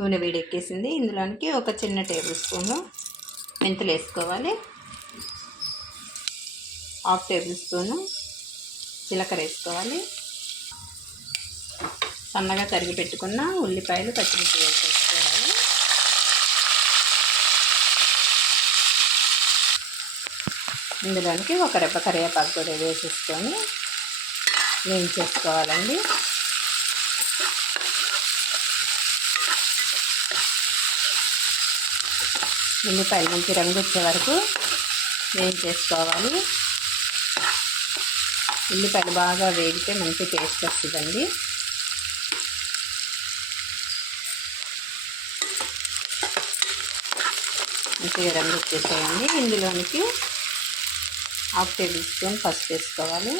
నూనె వేడెక్కేసింది. ఇందులోనికి ఒక చిన్న టేబుల్ స్పూను మెంతులు వేసుకోవాలి. 1/2 టేబుల్ స్పూను జీలకర్ర వేసుకోవాలి. సన్నగా తరిగి పెట్టుకున్న ఉల్లిపాయలు, పచ్చిమిర్చి వేసేసుకోవాలి. ఇందులోనికి ఒక రెబ్బ కరివేపాకు కూడా వేసేసుకొని వేయించేసుకోవాలండి. ఉల్లిపాయలు మంచి రంగు వచ్చే వరకు వేయించేసుకోవాలి. ఉల్లిపాయలు బాగా వేగితే మంచి టేస్ట్ వస్తుందండి. మంచిగా రంగు వచ్చేసేయండి. ఇందులోనికి 1/2 టేబుల్ స్పూన్ పసుపు వేసుకోవాలి.